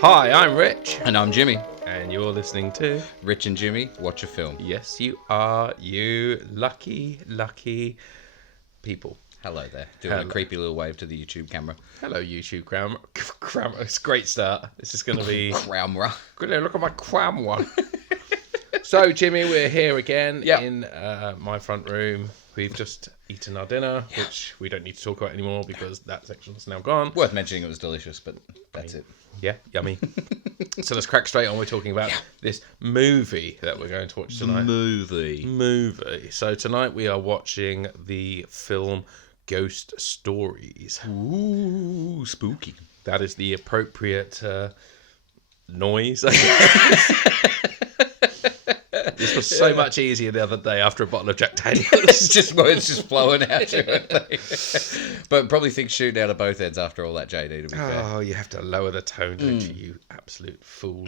Hi, I'm Rich. And I'm Jimmy. And you're listening to Rich and Jimmy watch a film. Yes, you are, you lucky, lucky people. Hello there. Doing a creepy little wave to the YouTube camera. Hello, YouTube camera. It's a great start. This is going to be... Camera. Good, look at my camera. So, Jimmy, we're here again in my front room. We've just eaten our dinner, which we don't need to talk about anymore because that section's now gone. Worth mentioning it was delicious, but that's it. Yeah, yummy. So let's crack straight on. We're talking about this movie that we're going to watch tonight. Movie. So tonight we are watching the film Ghost Stories. Ooh, spooky. That is the appropriate noise. This was so much easier the other day after a bottle of Jack Daniels. it's just flowing out. But probably think shooting out of both ends after all that JD, to be fair. Oh, you have to lower the tone, don't you, you absolute fool.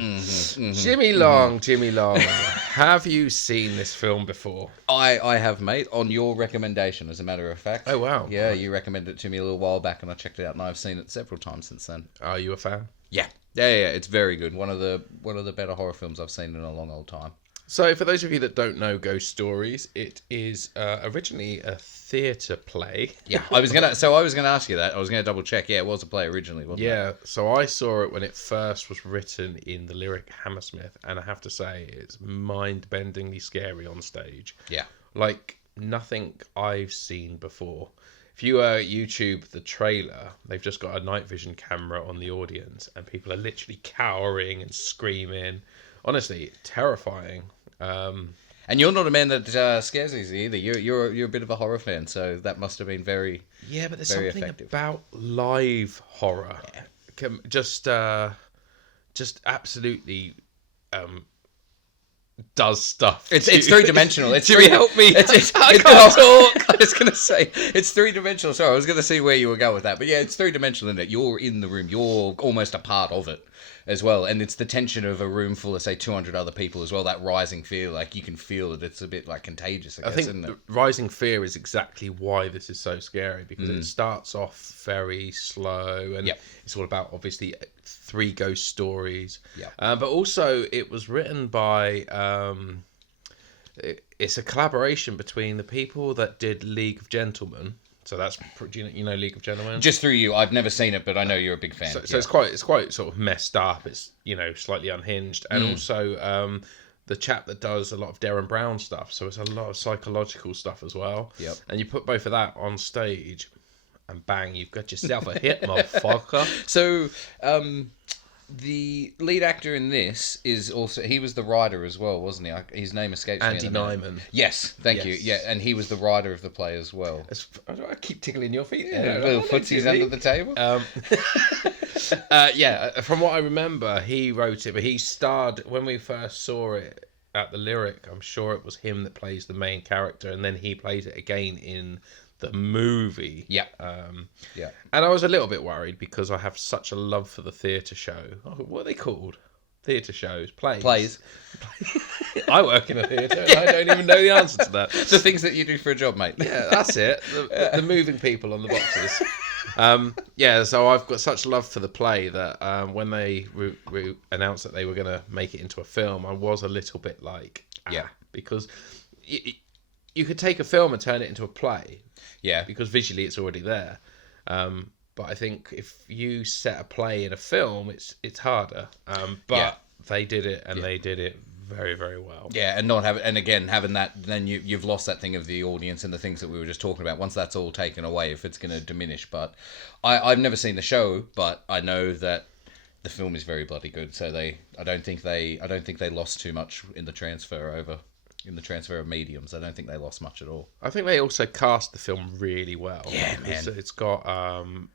Jimmy Long, have you seen this film before? I have, mate, on your recommendation, as a matter of fact. Oh, wow. Yeah, you recommended it to me a little while back, and I checked it out, and I've seen it several times since then. Are you a fan? Yeah, it's very good. One of the better horror films I've seen in a long old time. So, for those of you that don't know Ghost Stories, it is originally a theatre play. Yeah, I was gonna ask you that. I was gonna double check. Yeah, it was a play originally, wasn't it? Yeah, so I saw it when it first was written in the Lyric Hammersmith, and I have to say it's mind-bendingly scary on stage. Yeah, like nothing I've seen before. If you YouTube the trailer, they've just got a night vision camera on the audience, and people are literally cowering and screaming. Honestly, terrifying. And you're not a man that scares easy either. You're a bit of a horror fan, so that must have been very but there's very something effective. about live horror, just absolutely does stuff. It's three dimensional. Jimmy, help me! I can't talk. I was gonna say it's 3 dimensional. Sorry, I was gonna see where you were going with that, but yeah, it's 3 dimensional in that you're in the room. You're almost a part of it as well, and it's the tension of a room full of say 200 other people as well. That rising fear, like you can feel it. It's a bit like contagious. I guess, think isn't it? Rising fear is exactly why this is so scary, because it starts off very slow, and it's all about obviously 3 ghost stories. But also it was written by it's a collaboration between the people that did League of Gentlemen. So that's, do you know League of Gentlemen? Just through you, I've never seen it, but I know you're a big fan. So it's quite sort of messed up. It's slightly unhinged, and also the chap that does a lot of Derren Brown stuff. So it's a lot of psychological stuff as well. Yep. And you put both of that on stage, and bang, you've got yourself a hit, motherfucker. So, the lead actor in this is also, he was the writer as well, wasn't he? His name escapes me. Andy Nyman. Yes, thank you. Yeah, and he was the writer of the play as well. I keep tickling your feet. Little footsies under the table. From what I remember, he wrote it, but he starred, when we first saw it at the Lyric, I'm sure it was him that plays the main character, and then he plays it again in the movie. And I was a little bit worried because I have such a love for the theatre show. Oh, what are they called? Theatre shows, plays. I work in a theatre and I don't even know the answer to that. The things that you do for a job, mate. Yeah, that's it. The moving people on the boxes. So I've got such love for the play that when they announced that they were going to make it into a film, I was a little bit like, because you could take a film and turn it into a play. Yeah. Because visually it's already there. But I think if you set a play in a film, it's harder. But they did it, and they did it very, very well. Yeah, and not having, and again having that, then you've lost that thing of the audience and the things that we were just talking about. Once that's all taken away, if it's going to diminish. But I've never seen the show, but I know that the film is very bloody good. So I don't think they lost too much in the transfer of mediums. I don't think they lost much at all. I think they also cast the film really well. Yeah, man. It's got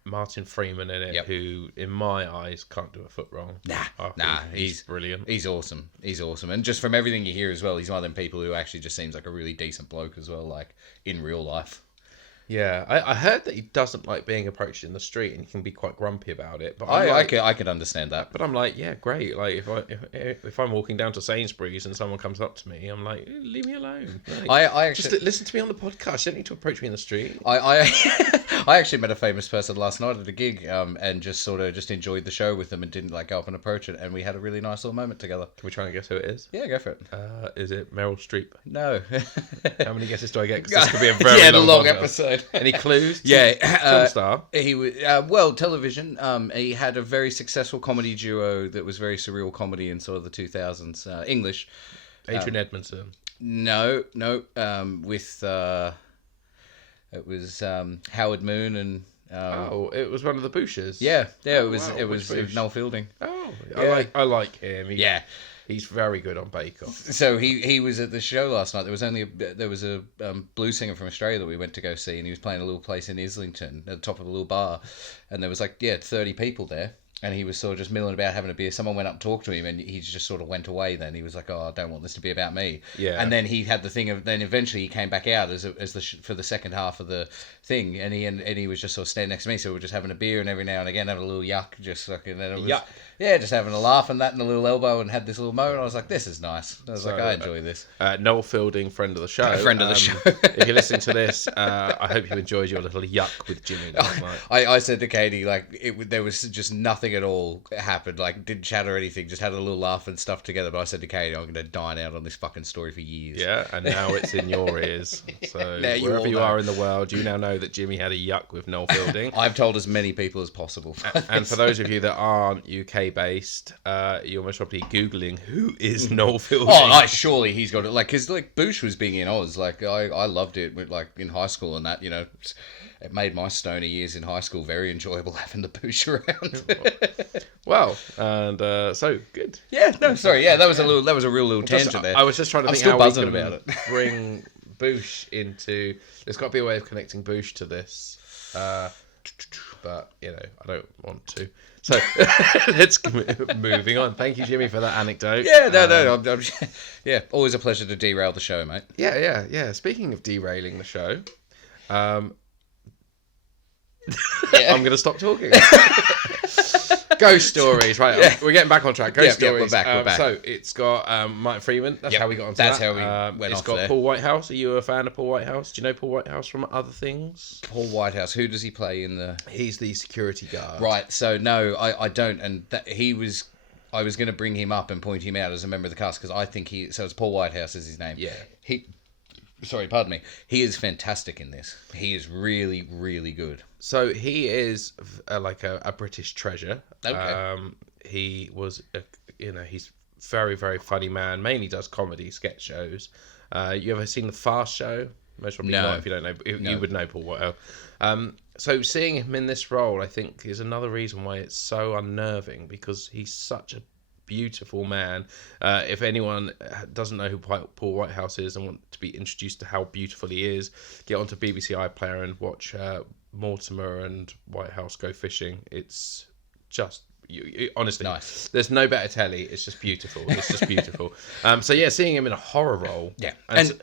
Martin Freeman in it, who, in my eyes, can't do a foot wrong. Nah, he's brilliant. He's awesome. And just from everything you hear as well, he's one of them people who actually just seems like a really decent bloke as well, like in real life. Yeah, I heard that he doesn't like being approached in the street, and he can be quite grumpy about it. But I could understand that. But I'm like, yeah, great. Like if I'm walking down to Sainsbury's and someone comes up to me, I'm like, leave me alone. Like, I actually just listen to me on the podcast. You don't need to approach me in the street. I I actually met a famous person last night at a gig, and just sort of just enjoyed the show with them and didn't like go up and approach it, and we had a really nice little moment together. Can we try and guess who it is? Yeah, go for it. Is it Meryl Streep? No. How many guesses do I get? Because this could be a very long podcast. episode. Any clues? Yeah, Film star. He was well, television. He had a very successful comedy duo that was very surreal comedy in sort of the 2000s. English. Adrian Edmondson. No. With it was Howard Moon and. It was one of the Bushes. Yeah. Oh, It was Noel Fielding. Oh, Yeah. I like him. Yeah. He's very good on Bake Off. So he was at the show last night. There was a blues singer from Australia that we went to go see, and he was playing a little place in Islington at the top of a little bar, and there was 30 people there, and he was sort of just milling about having a beer. Someone went up and talked to him, and he just sort of went away. Then he was like, "Oh, I don't want this to be about me." Yeah. And then he had the thing of then eventually he came back out for the second half of the thing, and he was just sort of standing next to me, so we were just having a beer, and every now and again having a little yuck, just fucking. And it was, Yuck. Yeah, just having a laugh and that and a little elbow, and had this little moment. I was like, this is nice. I was like, I enjoy this. Noel Fielding, friend of the show. Friend of the show. If you're listening to this, I hope you enjoyed your little yuck with Jimmy last night. I said to Katie, there was just nothing at all happened. Like, didn't chat or anything. Just had a little laugh and stuff together. But I said to Katie, I'm going to dine out on this fucking story for years. Yeah, and now it's in your ears. So Now you wherever all you know. are in the world, you now know that Jimmy had a yuck with Noel Fielding. I've told as many people as possible. And for those of you that aren't UK based, you're most probably Googling who is Noel Fielding. Surely he's got it. Like, because Boosh was big in Oz. Like, I loved it. Like in high school and that. You know, it made my stoner years in high school very enjoyable having the Boosh around. Well, and so good. Yeah. No, sorry. Yeah, that was a real little tangent there. I was just trying to I'm think still how buzzing we can about it. bring Boosh into. There's got to be a way of connecting Boosh to this, but I don't want to. So let's moving on. Thank you, Jimmy, for that anecdote. Yeah, no. Yeah, always a pleasure to derail the show, mate. Yeah. Speaking of derailing the show, I'm going to stop talking. Ghost stories, right? Yeah. We're getting back on track. Ghost Yeah, stories. we're back. So it's got Mike Freeman. That's Yep, how we got onto that's that. how we went It's off got there. Paul Whitehouse. Are you a fan of Paul Whitehouse? Do you know Paul Whitehouse from other things? Paul Whitehouse. Who does he play in the? He's the security guard. Right. So no, I don't. And he was. I was going to bring him up and point him out as a member of the cast because I think he. So it's Paul Whitehouse is his name. Yeah. Sorry, pardon me. He is fantastic in this. He is really, really good. So he is like a British treasure. Okay. He was, he's very, very funny man. Mainly does comedy sketch shows. You ever seen The Fast Show? Most probably No. not. If you don't know, you would know Paul Whitehouse. So seeing him in this role, I think, is another reason why it's so unnerving because he's such a beautiful man. If anyone doesn't know who Paul Whitehouse is and want to be introduced to how beautiful he is, get onto BBC iPlayer and watch Mortimer and Whitehouse Go Fishing. It's just honestly Nice. There's no better telly. It's just beautiful. It's just beautiful. So yeah, seeing him in a horror role, Yeah. and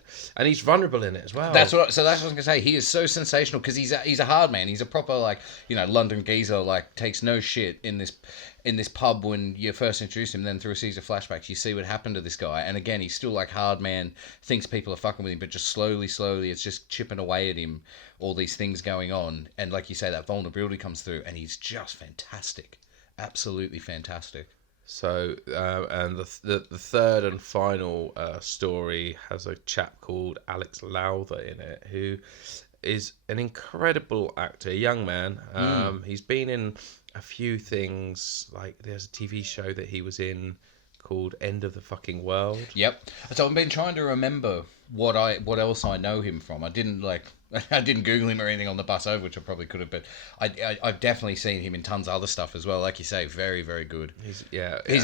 he's vulnerable in it as well. That's what I was gonna say. He is so sensational because he's a hard man. He's a proper London geezer. Takes no shit in this pub when you first introduce him. Then through a series of flashbacks, you see what happened to this guy. And again, he's still hard man. Thinks people are fucking with him, but just slowly, it's just chipping away at him. All these things going on, and like you say, that vulnerability comes through, and he's just fantastic. Absolutely fantastic. So, and the third and final story has a chap called Alex Lowther in it, who is an incredible actor, a young man. He's been in a few things, like there's a TV show that he was in called End of the Fucking World. Yep. So I've been trying to remember what else I know him from. I didn't Google him or anything on the bus over, which I probably could have, but I've definitely seen him in tons of other stuff as well. Like you say, very, very good. He's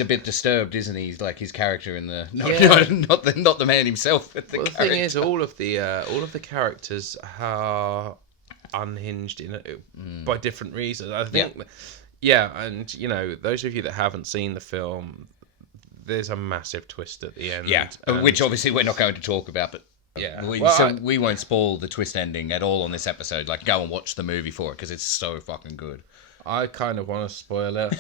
a bit disturbed, isn't he? He's like his character in the not the man himself. But the thing is, all of the characters are unhinged by different reasons. I think, and those of you that haven't seen the film, there's a massive twist at the end. Yeah, which obviously we're not going to talk about, but Yeah. We won't spoil the twist ending at all on this episode. Like, go and watch the movie for it because it's so fucking good. I kind of want to spoil it.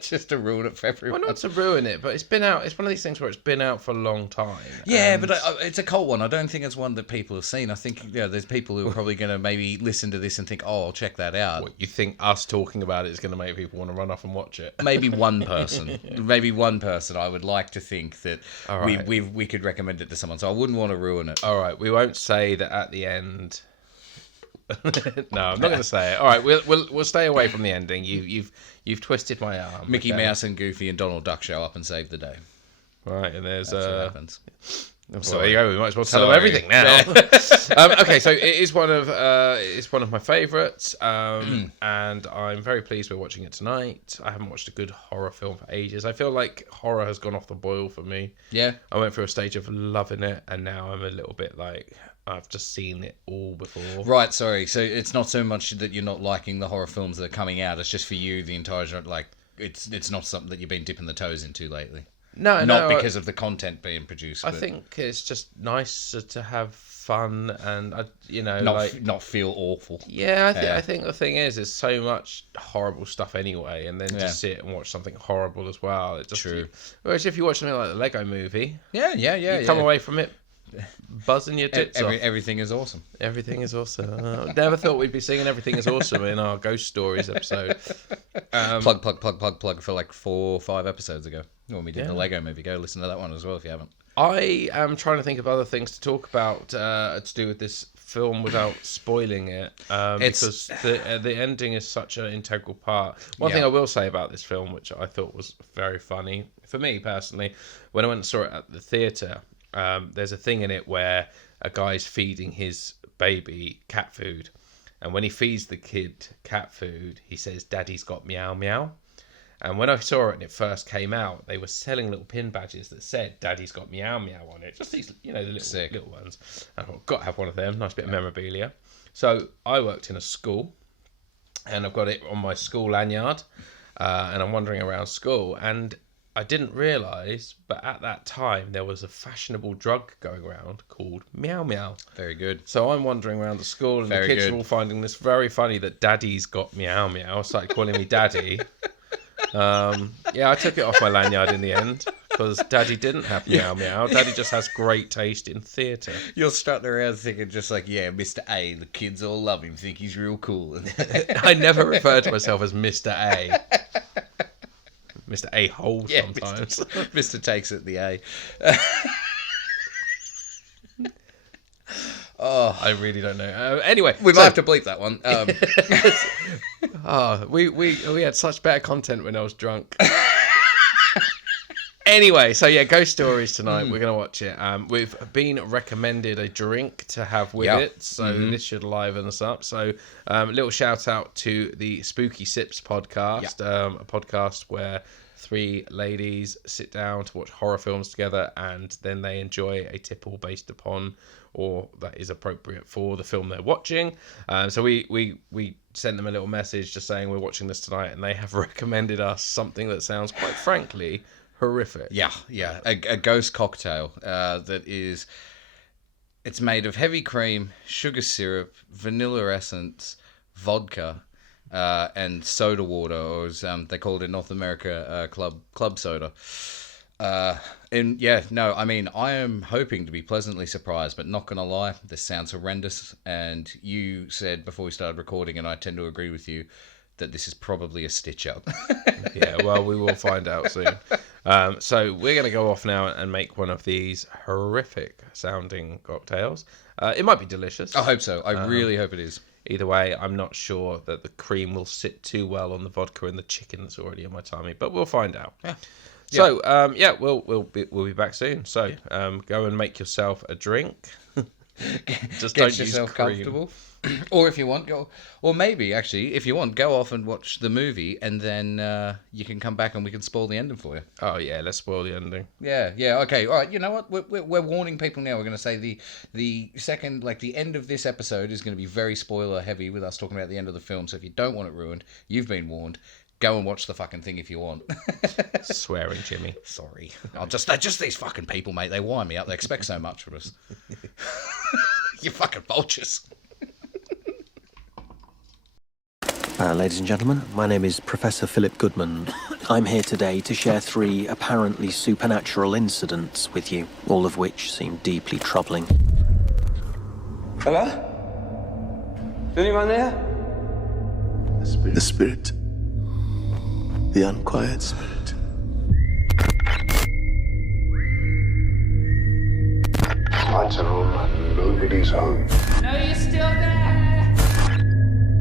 Just to ruin it for everyone. Well, not to ruin it, but it's been out. It's one of these things where it's been out for a long time. Yeah, and... but it's a cult one. I don't think it's one that people have seen. I think there's people who are probably going to maybe listen to this and think, "Oh, I'll check that out." What, you think us talking about it is going to make people want to run off and watch it? Maybe one person. Maybe one person. I would like to think that right. we could recommend it to someone. So I wouldn't want to ruin it. All right, we won't say that at the end. No, I'm not going to say it. All right, we'll stay away from the ending. You've twisted my arm. Mickey Mouse and Goofy and Donald Duck show up and save the day. Right, and there's That's what happens. So there you go. We might as well tell them everything now. Okay, so it is one of my favourites, and I'm very pleased we're watching it tonight. I haven't watched a good horror film for ages. I feel like horror has gone off the boil for me. Yeah, I went through a stage of loving it, and now I'm a little bit like I've just seen it all before. Right. Sorry. So it's not so much that you're not liking the horror films that are coming out. It's just for you the entire genre. Like it's not something that you've been dipping the toes into lately. Not because of the content being produced. I think it's just nicer to have fun and not feel awful. Yeah, I think the thing is so much horrible stuff anyway, and then to sit and watch something horrible as well. It just, True. Whereas if you watch something like the Lego Movie, you come away from it buzzing your tits off. Everything is awesome. Everything is awesome. Never thought we'd be singing "Everything Is Awesome" in our Ghost Stories episode. Plug for like 4 or 5 episodes ago when we did the Lego Movie. Go listen to that one as well if you haven't. I am trying to think of other things to talk about to do with this film without spoiling it, because the ending is such an integral part. One thing I will say about this film, which I thought was very funny for me personally, when I went and saw it at the theatre, there's a thing in it where a guy's feeding his baby cat food, and when he feeds the kid cat food, he says, "Daddy's got meow meow." And when I saw it and it first came out, they were selling little pin badges that said "Daddy's got meow meow" on it. Just these, the little ones. I thought, got to have one of them. Nice bit of memorabilia. So I worked in a school, and I've got it on my school lanyard, and I'm wandering around school, and I didn't realise, but at that time there was a fashionable drug going around called meow meow. Very good. So I'm wandering around the school, and the kids are all finding this very funny that Daddy's got meow meow. Started calling me Daddy. I took it off my lanyard in the end because Daddy didn't have meow meow. Daddy just has great taste in theatre. You're strutting around thinking just like, Mr. A, the kids all love him, think he's real cool. I never refer to myself as Mr. A. Mr. A-hole sometimes. Mr. takes it the A. Oh, I really don't know. Anyway, we might have to bleep that one. We had such better content when I was drunk. Anyway, so Ghost Stories tonight. We're gonna watch it. We've been recommended a drink to have with it, so this should liven us up. So, little shout out to the Spooky Sips podcast, a podcast where 3 ladies sit down to watch horror films together, and then they enjoy a tipple based upon, or that is appropriate for the film they're watching. So we sent them a little message just saying we're watching this tonight, and they have recommended us something that sounds quite frankly horrific. A ghost cocktail it's made of heavy cream, sugar syrup, vanilla essence, vodka, and soda water, or as they call it in North America, club soda. I am hoping to be pleasantly surprised, but not gonna lie, this sounds horrendous. And you said before we started recording, and I tend to agree with you, that this is probably a stitch up. Well, we will find out soon. So we're going to go off now and make one of these horrific sounding cocktails. It might be delicious. I hope so. I really hope it is. Either way, I'm not sure that the cream will sit too well on the vodka and the chicken that's already in my tummy, but we'll find out. So, we'll be back soon. So, go and make yourself a drink. Just get yourself comfortable. Or if you want, if you want, go off and watch the movie, and then you can come back and we can spoil the ending for you. Oh yeah, let's spoil the ending. Yeah, okay, all right. You know what? We're warning people now. We're going to say the second, the end of this episode is going to be very spoiler heavy with us talking about the end of the film. So if you don't want it ruined, you've been warned. Go and watch the fucking thing if you want. Swearing, Jimmy. Sorry. They're just these fucking people, mate. They wind me up. They expect so much from us. You fucking vultures. Ladies and gentlemen, my name is Professor Philip Goodman. I'm here today to share 3 apparently supernatural incidents with you, all of which seem deeply troubling. Hello? Is anyone there? The spirit. The unquiet spirit. Lights are on and nobody's home. No, you're still there.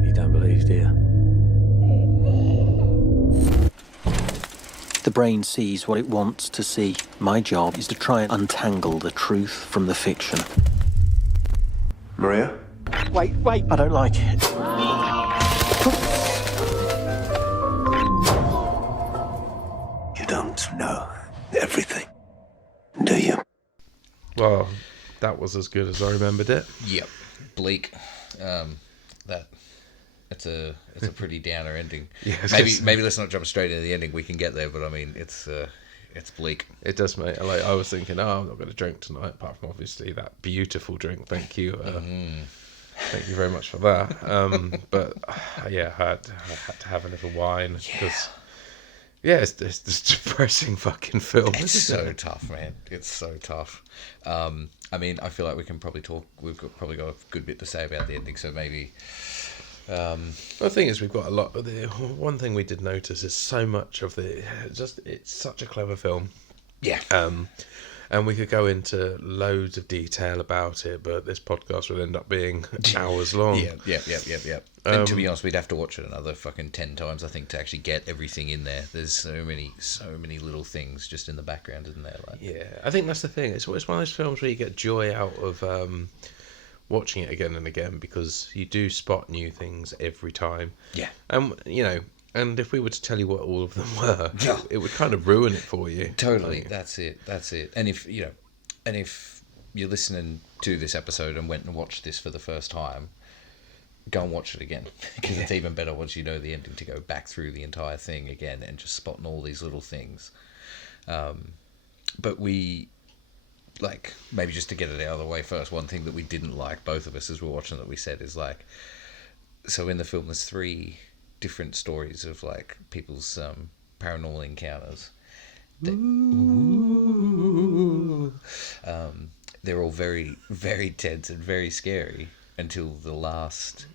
You don't believe, do you? The brain sees what it wants to see. My job is to try and untangle the truth from the fiction. Maria? Wait. I don't like it. You don't know everything, do you? Well, that was as good as I remembered it. Yep. Bleak. It's a pretty downer ending. Yeah, maybe let's not jump straight into the ending. We can get there, but I mean, it's bleak. It does, mate. Like, I was thinking, I'm not going to drink tonight, apart from obviously that beautiful drink. Thank you. Thank you very much for that. But yeah, I had to have a little wine because it's this depressing fucking film. It's so tough, man. It's so tough. I mean, I feel like we can probably talk. Probably got a good bit to say about the ending, so maybe. The thing is, we've got a lot. One thing we did notice is so much of it's such a clever film. Yeah. And we could go into loads of detail about it, but this podcast would end up being hours long. Yeah. And to be honest, we'd have to watch it another fucking 10 times, I think, to actually get everything in there. There's so many little things just in the background, isn't there? Like, yeah, I think that's the thing. It's one of those films where you get joy out of watching it again and again, because you do spot new things every time. Yeah. And if we were to tell you what all of them were, Yeah. it would kind of ruin it for you. Totally. That's it. And if you're listening to this episode and went and watched this for the first time, go and watch it again, because it's even better once you know the ending to go back through the entire thing again and just spotting all these little things. But we, like, maybe just to get it out of the way first, one thing that we didn't like, both of us, as we're watching, that we said is, like, so in the film there's 3 different stories of, like, people's paranormal encounters. They're all very, very tense and very scary until the last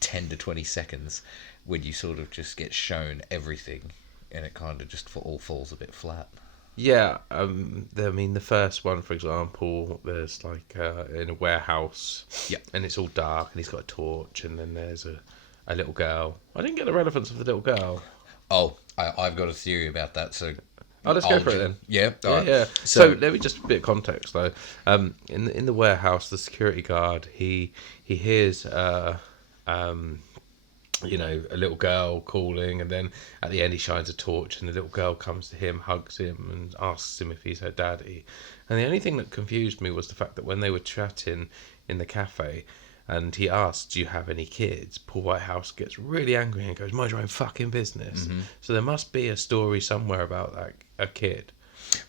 10 to 20 seconds, when you sort of just get shown everything and it kind of just all falls a bit flat. Yeah, I mean, the first one, for example, there's like in a warehouse, and it's all dark, and he's got a torch, and then there's a little girl. I didn't get the relevance of the little girl. Oh, I've got a theory about that, so... Let's go for it then. Yeah, yeah. So let me just a bit of context though. In the warehouse, the security guard he hears a little girl calling, and then at the end he shines a torch, and the little girl comes to him, hugs him, and asks him if he's her daddy. And the only thing that confused me was the fact that when they were chatting in the cafe, and he asked, "Do you have any kids?" Paul Whitehouse gets really angry and goes, "Mind your own fucking business." Mm-hmm. So there must be a story somewhere about that a kid.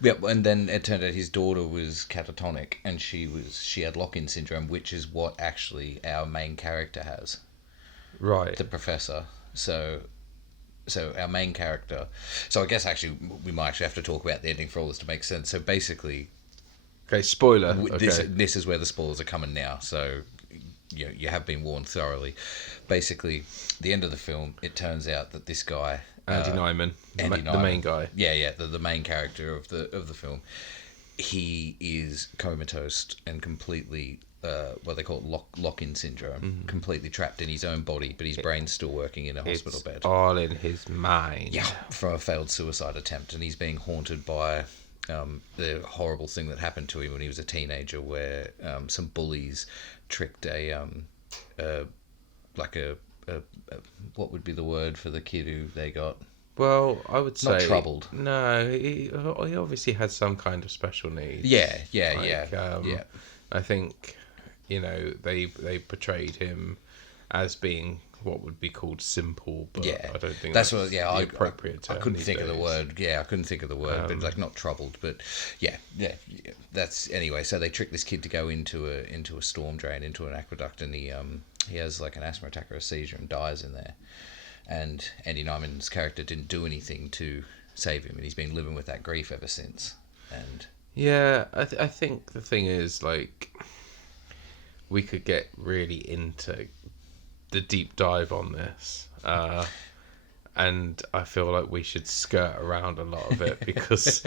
Yeah, and then it turned out his daughter was catatonic, and she had lock-in syndrome, which is what actually our main character has. Right. The professor. So our main character. So I guess actually we might actually have to talk about the ending for all this to make sense. So basically, okay, spoiler. This is where the spoilers are coming now. So you have been warned thoroughly. Basically, the end of the film, it turns out that this guy, Andy Nyman, the main guy. Yeah, the main character of the film, he is comatose and completely what they call lock-in syndrome, completely trapped in his own body, but his brain's still working in a hospital bed. All in his mind. Yeah, from a failed suicide attempt, and he's being haunted by the horrible thing that happened to him when he was a teenager, where some bullies tricked what would be the word for the kid who they got? Well, I would say... Not troubled. No, he obviously had some kind of special needs. Yeah. I think, they portrayed him as being what would be called simple, but Yeah, I don't think that's what. Yeah, the appropriate term I couldn't these think of the days. word. Yeah, I couldn't think of the word, but like not troubled. But yeah. That's anyway. So they trick this kid to go into a storm drain, into an aqueduct, and he has like an asthma attack or a seizure and dies in there. And Andy Nyman's character didn't do anything to save him, and he's been living with that grief ever since. And Yeah, I think the thing is, like, we could get really into the deep dive on this, and I feel like we should skirt around a lot of it because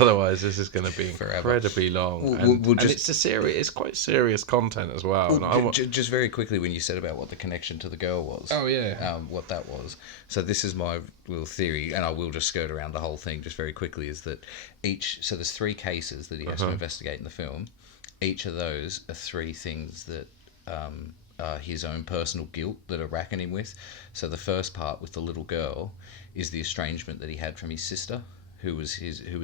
otherwise this is going to be incredibly long. We'll and it's quite serious content as well. And I Well, just very quickly, when you said about what the connection to the girl was. Oh, yeah. What that was. So this is my little theory, and I will just skirt around the whole thing just very quickly, is that so there's 3 cases that he has to investigate in the film. Each of those are 3 things that are his own personal guilt that are racking him with. So the first part with the little girl is the estrangement that he had from his sister, who was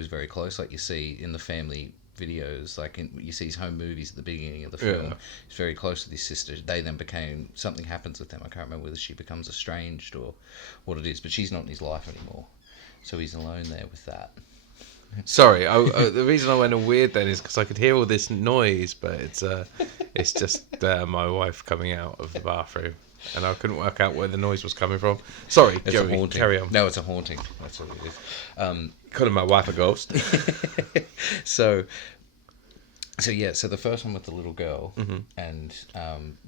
very close, like you see in the family videos, like you see his home movies at the beginning of the film. Yeah. He's very close with his sister. They then something happens with them. I can't remember whether she becomes estranged or what it is, but she's not in his life anymore. So he's alone there with that. Sorry, the reason I went all weird then is because I could hear all this noise, but it's just my wife coming out of the bathroom, and I couldn't work out where the noise was coming from. Sorry, It's Joey, a haunting. carry on. No, it's a haunting. That's what it is. Calling my wife a ghost. So yeah, so the first one with the little girl, and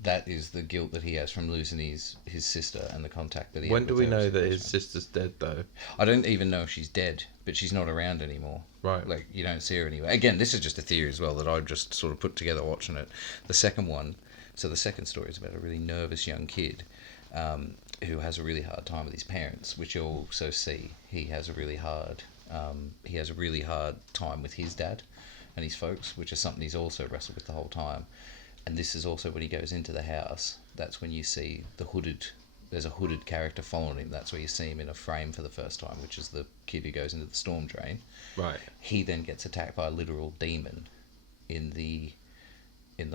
that is the guilt that he has from losing his sister and the contact that he When had do with we her know as a that best his friend. sister's dead, though? I don't even know if she's dead, but she's not around anymore. Right. Like, you don't see her anywhere. Again, this is just a theory as well that I just sort of put together watching it. The second one, so the second story is about a really nervous young kid who has a really hard time with his parents, which you'll also see. He has a really hard time with his dad and his folks, which is something he's also wrestled with the whole time. And this is also when he goes into the house. That's when you see there's a hooded character following him. That's where you see him in a frame for the first time, which is the kid who goes into the storm drain. Right. He then gets attacked by a literal demon in the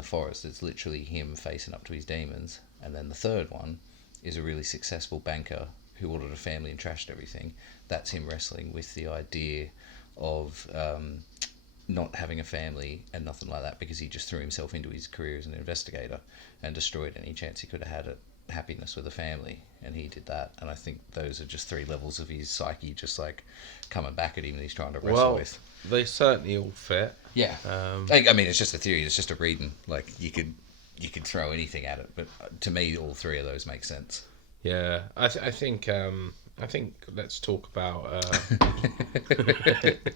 forest. It's literally him facing up to his demons. And then the third one is a really successful banker who ordered a family and trashed everything. That's him wrestling with the idea of not having a family and nothing like that, because he just threw himself into his career as an investigator and destroyed any chance he could have had at happiness with a family, and he did that. And I think those are just 3 levels of his psyche just like coming back at him, and he's trying to wrestle with. They certainly all fit. Yeah. I mean, it's just a theory, it's just a reading. Like, you could throw anything at it, but to me all 3 of those make sense. Yeah, I think let's talk about.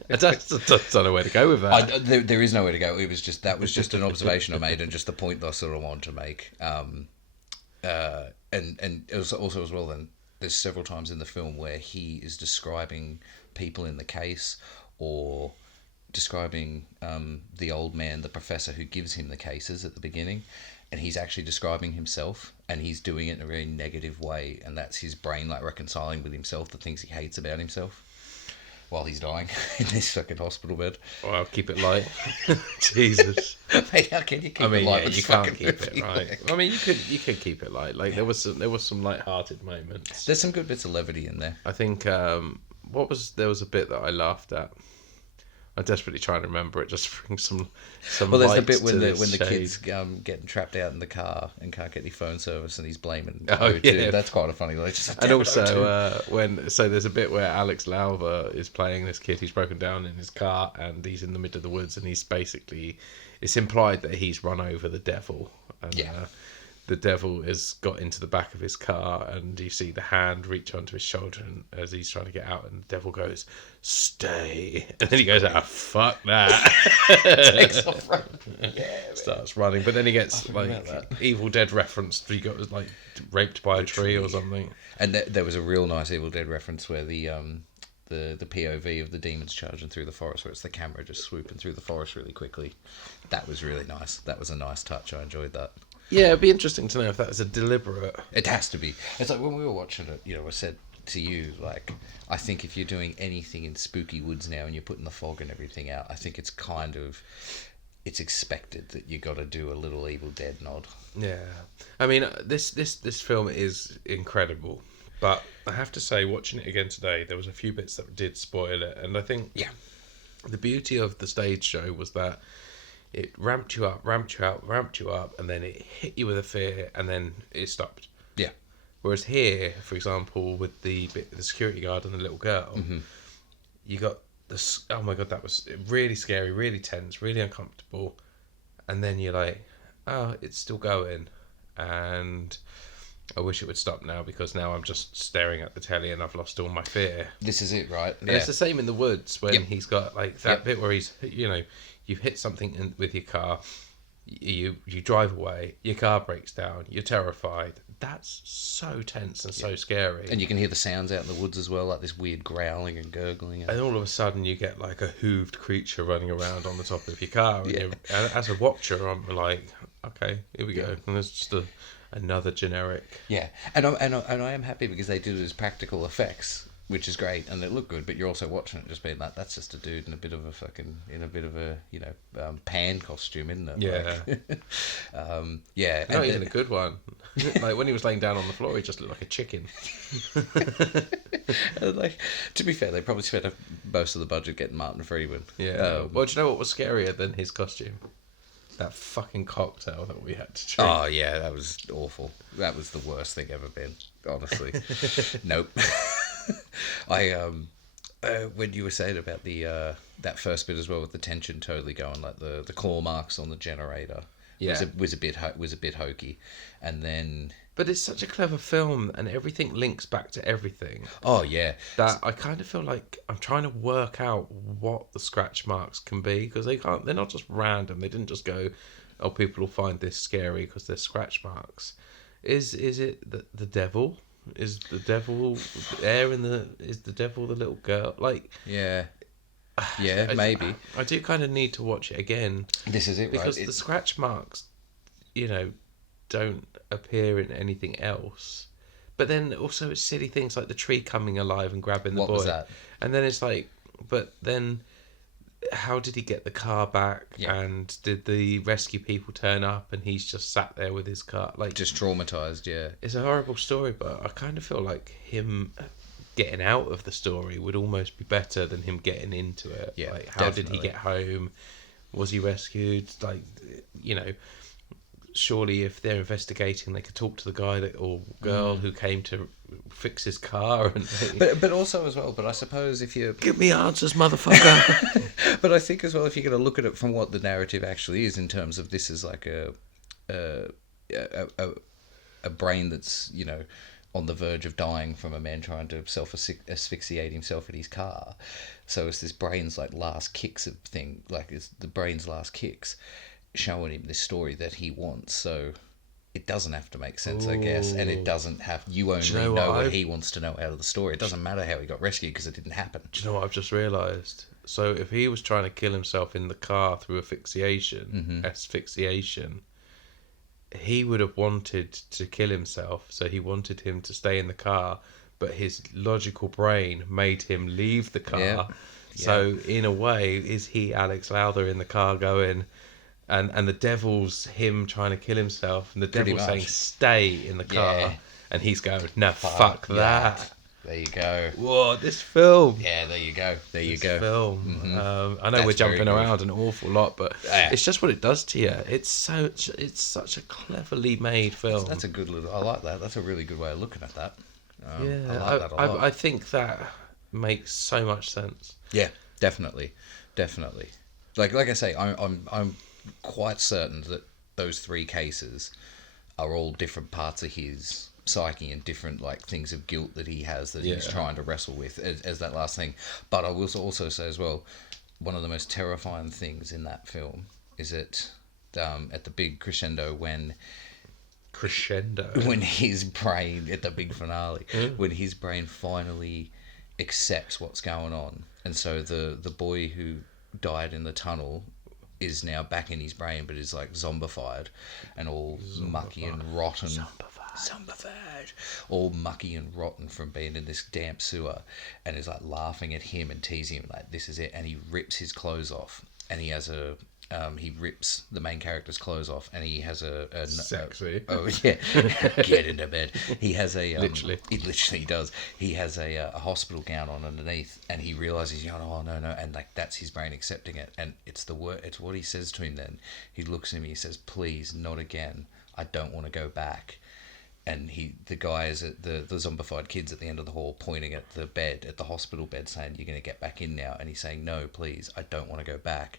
I don't know where to go with that. There is nowhere to go. That was just an observation I made, and just the point that I sort of wanted to make. And it was also as well, then there's several times in the film where he is describing people in the case, or describing the old man, the professor who gives him the cases at the beginning, and he's actually describing himself, and he's doing it in a very negative way, and that's his brain like reconciling with himself the things he hates about himself while he's dying in this fucking hospital bed. Well, I'll keep it light. Jesus. Mate, how can you keep I mean, it light yeah, with you this can't fucking keep it movie? right. I mean, you could keep it light. Like there was some light-hearted moments. There's some good bits of levity in there. I think there was a bit that I laughed at. I'm desperately trying to remember it, just to bring some. Well, there's the light bit when to the shade. kid's getting trapped out in the car and can't get any phone service, and he's blaming Oh, O2. yeah. That's quite a funny line. And also, there's a bit where Alex Lauva is playing this kid who's broken down in his car, and he's in the middle of the woods, and it's implied that he's run over the devil. And, Yeah. the devil has got into the back of his car, and you see the hand reach onto his shoulder, and as he's trying to get out, and the devil goes, "Stay," and then he goes, "Ah, fuck that." takes off running. Starts running, but then he gets forgot like Evil Dead referenced. He got like raped by a tree or something. And there was a real nice Evil Dead reference where the POV of the demons charging through the forest, where it's the camera just swooping through the forest really quickly. That was really nice. That was a nice touch. I enjoyed that. Yeah, it'd be interesting to know if that was a deliberate. It has to be. It's like when we were watching it, I said to you, like, I think if you're doing anything in spooky woods now and you're putting the fog and everything out, I think it's kind of it's expected that you got to do a little Evil Dead nod. Yeah, I mean, this film is incredible, but I have to say, watching it again today, there was a few bits that did spoil it, and I think the beauty of the stage show was that it ramped you up, and then it hit you with a fear, and then it stopped. Yeah. Whereas here, for example, with the security guard and the little girl, you got this. Oh my god, that was really scary, really tense, really uncomfortable, and then you're like, oh, it's still going, and I wish it would stop now because now I'm just staring at the telly and I've lost all my fear. This is it, right? And it's the same in the woods when he's got like that bit where he's, you've hit something with your car, you drive away, your car breaks down, you're terrified. That's so tense and so scary. And you can hear the sounds out in the woods as well, like this weird growling and gurgling. And all of a sudden you get like a hooved creature running around on the top of your car. And as a watcher, I'm like, okay, here we go. And there's just another generic. Yeah, and I am happy because they did it as practical effects, which is great, and it looked good. But you're also watching it just being like, that's just a dude in a bit of a pan costume, isn't it? Yeah. Yeah. Not even a good one. Like when he was laying down on the floor, he just looked like a chicken. Like, to be fair, they probably spent most of the budget getting Martin Freeman. Yeah. Well, do you know what was scarier than his costume? That fucking cocktail that we had to drink. Oh yeah, that was awful. That was the worst thing ever been. Honestly, nope. When you were saying about the that first bit as well, with the tension totally going, like the claw marks on the generator, was a bit hokey, and then. But it's such a clever film, and everything links back to everything. Oh yeah, that I kind of feel like I'm trying to work out what the scratch marks can be, because they're not just random. They didn't just go, oh, people will find this scary because there's scratch marks. Is it the devil? Is the devil is the devil the little girl? Like yeah, maybe. I do kind of need to watch it again. This is it, because right? the scratch marks, don't appear in anything else. But then also it's silly things like the tree coming alive and grabbing the boy. What was that? And then it's like, but then how did he get the car back? Yeah. And did the rescue people turn up and he's just sat there with his car? Like, just traumatized, yeah. It's a horrible story, but I kind of feel like him getting out of the story would almost be better than him getting into it. Yeah, like, how definitely. did he get home? Was he rescued? Like, surely if they're investigating, they could talk to the guy or girl who came to fix his car. And but also as well, but I suppose if you give me answers, motherfucker. But I think as well, if you're going to look at it from what the narrative actually is, in terms of this is like a brain that's on the verge of dying from a man trying to self-asphyxiate himself in his car. So it's this brain's like last kicks of thing, like it's the brain's last kicks, showing him this story that he wants. So it doesn't have to make sense, I guess, and it doesn't have. You only know what he wants to know out of the story. It doesn't matter how he got rescued because it didn't happen. Do you know what I've just realised? So if he was trying to kill himself in the car through asphyxiation, he would have wanted to kill himself. So he wanted him to stay in the car, but his logical brain made him leave the car. Yeah. So in a way, is he Alex Lowther in the car going? And the devil's him trying to kill himself, and the devil's saying stay in the car, and he's going, no, fuck that. There you go. Whoa, this film. Yeah, there you go. This film. Mm-hmm. I know we're jumping around an awful lot, but yeah. It's just what it does to you. It's such a cleverly made film. That's a good little. I like that. That's a really good way of looking at that. I like that a lot. I think that makes so much sense. Yeah, definitely. Like I say, I'm quite certain that those three cases are all different parts of his psyche and different like things of guilt that he has that he's trying to wrestle with as that last thing. But I will also say as well, one of the most terrifying things in that film is at the big crescendo when his brain at the big finale when his brain finally accepts what's going on, and so the boy who died in the tunnel is now back in his brain, but is like zombified and all mucky and rotten. Zombified. All mucky and rotten from being in this damp sewer, and is like laughing at him and teasing him like, this is it, and he rips his clothes off, and he has a he rips the main character's clothes off, and he has Sexy. Oh yeah, get into bed. He has a Literally. He literally does. He has a hospital gown on underneath, and he realizes, oh no, and like that's his brain accepting it, and it's the word. It's what he says to him. Then he looks at me. He says, "Please, not again. I don't want to go back." And the guys at the zombified kids at the end of the hall pointing at the bed, at the hospital bed, saying, "You're going to get back in now." And he's saying, "No, please, I don't want to go back."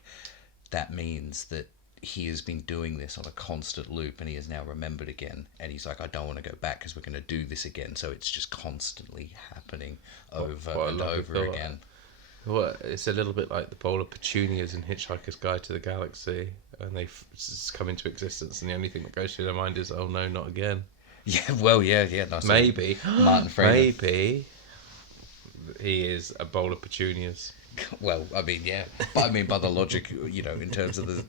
That means that he has been doing this on a constant loop, and he has now remembered again. And he's like, "I don't want to go back because we're going to do this again." So it's just constantly happening over and over again. Well, it's a little bit like the bowl of petunias in Hitchhiker's Guide to the Galaxy, and they come into existence, and the only thing that goes through their mind is, "Oh no, not again." Yeah, well, yeah. Nice. Maybe Martin Freeman. Maybe he is a bowl of petunias. Well, I mean, yeah. But I mean, by the logic, in terms of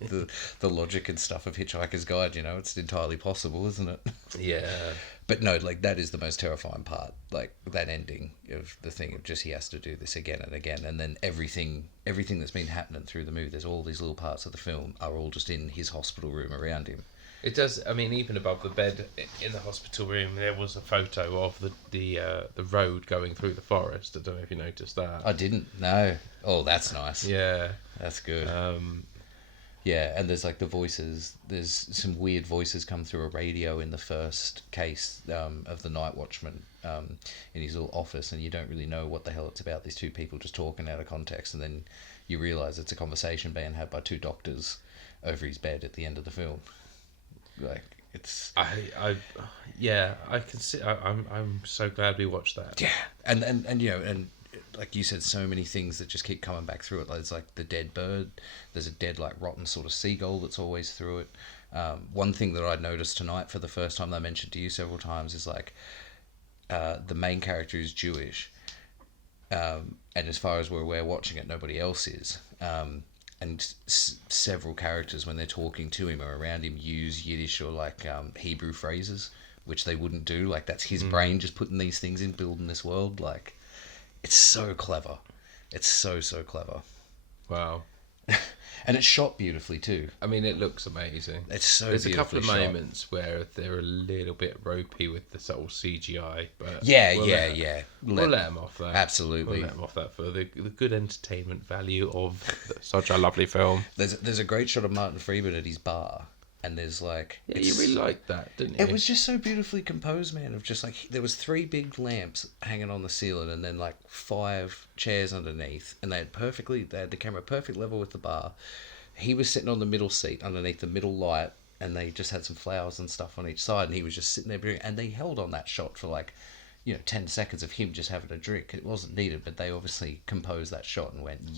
the logic and stuff of Hitchhiker's Guide, it's entirely possible, isn't it? Yeah. But no, like, that is the most terrifying part. Like, that ending of the thing of just he has to do this again and again. And then everything that's been happening through the movie, there's all these little parts of the film are all just in his hospital room around him. It does. I mean, even above the bed in the hospital room, there was a photo of the road going through the forest. I don't know if you noticed that. I didn't. No. Oh, that's nice. Yeah. That's good. Yeah, and there's like the voices. There's some weird voices come through a radio in the first case of the night watchman in his little office, and you don't really know what the hell it's about. These two people just talking out of context, and then you realise it's a conversation being had by two doctors over his bed at the end of the film. Like, it's I can see. I'm so glad we watched that. Yeah, and like you said, so many things that just keep coming back through it. There's like the dead bird. There's a dead, like, rotten sort of seagull that's always through it. One thing that I noticed tonight for the first time that I mentioned to you several times is like the main character is Jewish, and as far as we're aware, watching it, nobody else is. And several characters, when they're talking to him or around him, use Yiddish or like Hebrew phrases, which they wouldn't do. Like, that's his brain just putting these things in, building this world. Like, it's so clever. It's so clever. Wow. And it's shot beautifully too. I mean, it looks amazing. It's so There's a couple beautifully of shot. moments where they're a little bit ropey with the sort of CGI, but Yeah. We'll let them off that. Absolutely. We'll let them off that for the good entertainment value of such a lovely film. There's a great shot of Martin Freeman at his bar, and there's like... Yeah, you really liked that, didn't you? It was just so beautifully composed, man, of just like... There was 3 big lamps hanging on the ceiling, and then like 5 chairs underneath, and they had the camera perfect level with the bar. He was sitting on the middle seat underneath the middle light, and they just had some flowers and stuff on each side, and he was just sitting there, and they held on that shot for like, 10 seconds of him just having a drink. It wasn't needed, but they obviously composed that shot and went,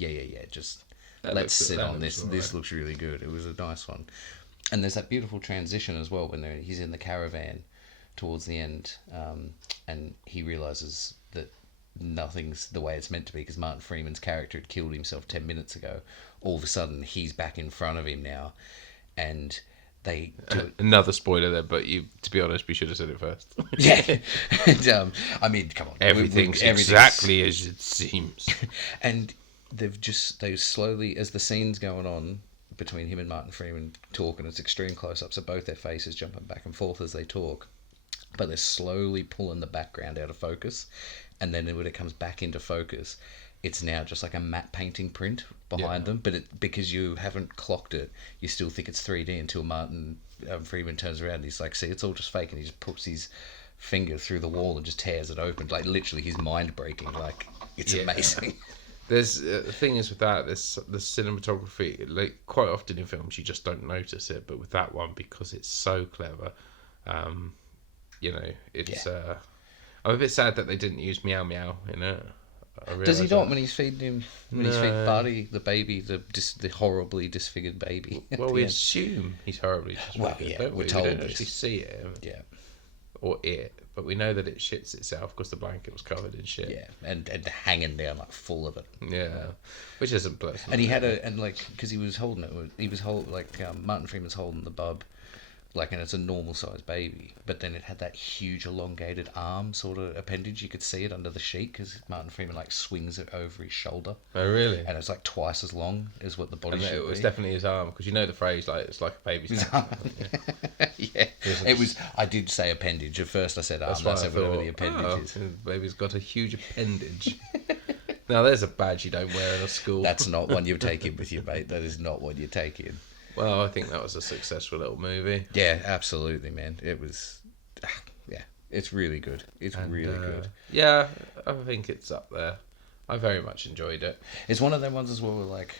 just let's sit on this. This looks really good. It was a nice one. And there's that beautiful transition as well when he's in the caravan towards the end, and he realizes that nothing's the way it's meant to be because Martin Freeman's character had killed himself 10 minutes ago. All of a sudden, he's back in front of him now, and they do it. Another spoiler there, but to be honest, we should have said it first. Yeah. And, I mean, come on. Everything's exactly as it seems. And they slowly, as the scene's going on between him and Martin Freeman talking, it's extreme close-ups of both their faces jumping back and forth as they talk, but they're slowly pulling the background out of focus, and then when it comes back into focus, it's now just like a matte painting print behind them, but because you haven't clocked it, you still think it's 3D until Martin Freeman turns around and he's like, see, it's all just fake, and he just puts his finger through the wall and just tears it open, like literally his mind breaking. Like, it's amazing. There's the thing is with that, there's the cinematography, like quite often in films you just don't notice it, but with that one, because it's so clever, it's I'm a bit sad that they didn't use Meow Meow in it. Does he not when he's feeding him? When he's feeding Buddy, the baby, the horribly disfigured baby. Well, we assume he's horribly disfigured. Well, yeah, don't we're we? told We don't this. actually see it. Yeah. Or it, but we know that it shits itself because the blanket was covered in shit. Yeah, and hanging down like full of it. Yeah, which isn't pleasant. And he had because he was holding it. Martin Freeman's holding the bub Like, and it's a normal sized baby, but then it had that huge elongated arm sort of appendage. You could see it under the sheet because Martin Freeman like swings it over his shoulder, Oh, really? and it's like twice as long as what the body And should it was be. definitely his arm, because you know the phrase, like, it's like a baby's arm. Yeah, it was. I did say appendage at first. I said arm. That's why I said whatever thought, the appendage is. the baby's got a huge appendage. Now, there's a badge you don't wear in a school. That's not one you take in with you, mate. That is not one you take in. Well, I think that was a successful little movie. Yeah, absolutely, man. It was. Yeah, it's really good. It's really good. Yeah, I think it's up there. I very much enjoyed it. It's one of them ones as well where, like,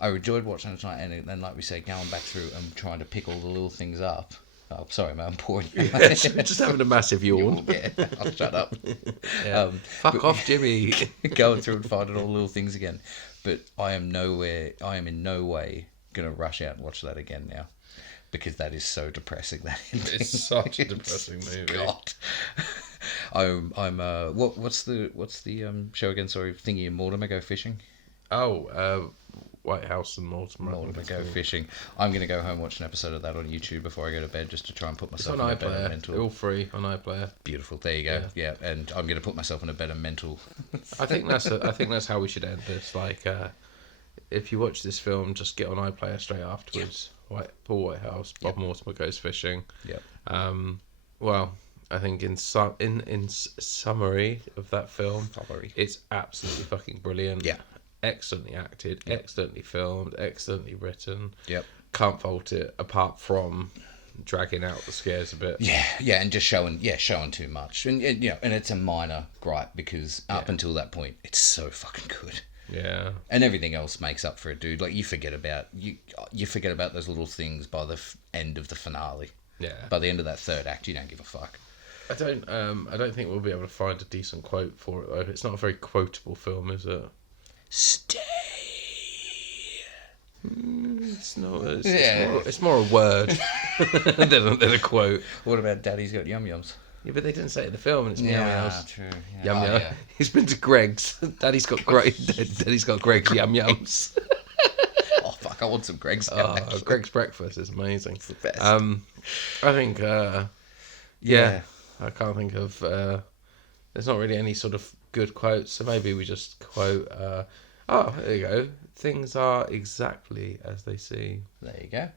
I enjoyed watching it tonight, and then, like we say, going back through and trying to pick all the little things up. Oh, sorry, man, I'm pouring you. Just having a massive yawn. Yeah, I'll shut up. Yeah. Fuck off, Jimmy. Going through and finding all the little things again. But I am in no way going to rush out and watch that again now. Because that is so depressing. It's such a depressing movie. God. What's the show again? Sorry, Thingy and Mortimer Go Fishing. Oh, White House and Mortimer. Mortimer Go Fishing. I'm going to go home and watch an episode of that on YouTube before I go to bed, just to try and put It's myself on in a better iPlayer. mental. They're all free on iPlayer. Beautiful. There you go. Yeah, and I'm going to put myself in a better mental. I think that's how we should end this. Like, if you watch this film, just get on iPlayer straight afterwards. Paul Whitehouse, Bob Mortimer Goes Fishing. Yep. Well, I think in summary of that film, it's absolutely fucking brilliant. Yeah. Excellently acted, excellently filmed, excellently written. Yep. Can't fault it, apart from dragging out the scares a bit. Yeah, and just showing too much, and and it's a minor gripe because up until that point, it's so fucking good. Yeah. And everything else makes up for it, dude. Like, you forget about those little things by the end of the finale. Yeah. By the end of that third act, you don't give a fuck. I don't think we'll be able to find a decent quote for it though. It's not a very quotable film, is it? Stay. It's not. It's more a word than a quote. What about Daddy's Got Yum Yums? Yeah, but they didn't say it in the film, and it's Yum Yums. True. Yum Oh, Yum. yeah. He's been to Greg's. Daddy's got Greg's Yum Yums. Oh fuck! I want some Greg's. Greg's breakfast is amazing. It's the best. I think. Yeah. I can't think of. There's not really any sort of good quotes, so maybe we just quote. There you go. Things are exactly as they seem. There you go.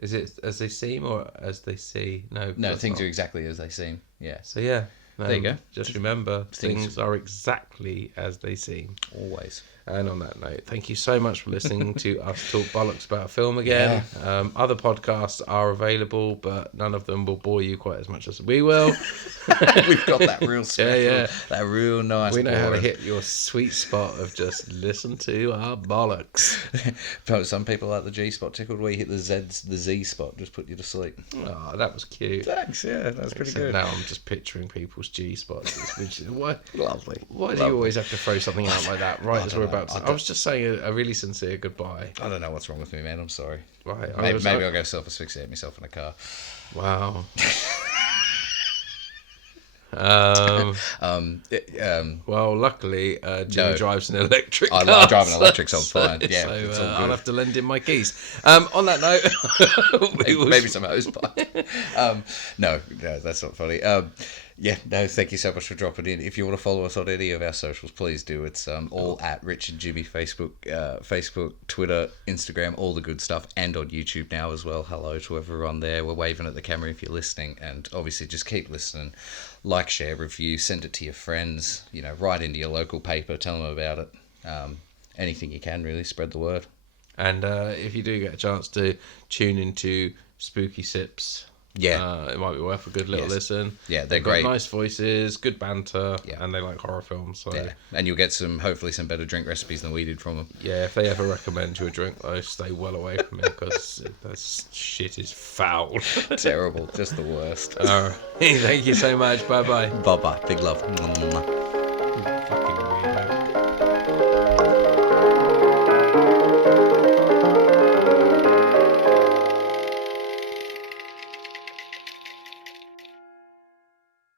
Is it as they seem or as they see? No, No, that's things not. are exactly as they seem. Yeah. So yeah, There you go. Just remember, Things- things are exactly as they seem. Always. And on that note, thank you so much for listening to us talk bollocks about a film again. Other podcasts are available, but none of them will bore you quite as much as we will. We've got that real special, that real nice. We know how to boring. hit your sweet spot of just listen to our bollocks. But some people like the G spot tickled where you hit the Z spot, just put you to sleep. Oh, that was cute. Thanks, yeah, that's pretty So good. now I'm just picturing people's G spots. Why Lovely. do you always have to throw something out like that right as we're about to? I I was just saying a really sincere goodbye. I don't know what's wrong with me, man. I'm sorry. Right. Maybe I'll go self-asphyxiate myself in a car. Wow. Well, luckily, Jimmy drives an electric car. I drive an electric, so I'm fine. Yeah, so it's all good. I'll have to lend in my keys. On that note, Maybe some hosepipe. No, that's not funny. Thank you so much for dropping in. If you want to follow us on any of our socials, please do. It's all at Rich and Jimmy Facebook, Twitter, Instagram, all the good stuff, and on YouTube now as well. Hello to everyone there. We're waving at the camera if you're listening, and obviously just keep listening. Like, share, review, send it to your friends. Write into your local paper, tell them about it. Anything you can, really, spread the word. And if you do get a chance to tune into Spooky Sips, it might be worth a good little listen. Yeah, they're They've got great. nice voices, good banter, and they like horror films. So And you'll get hopefully some better drink recipes than we did from them. yeah, if they ever recommend you a drink, though, stay well away from it because that shit is foul. Terrible, just the worst. Thank you so much. Bye bye. Bye bye. Big love. Fucking weirdo.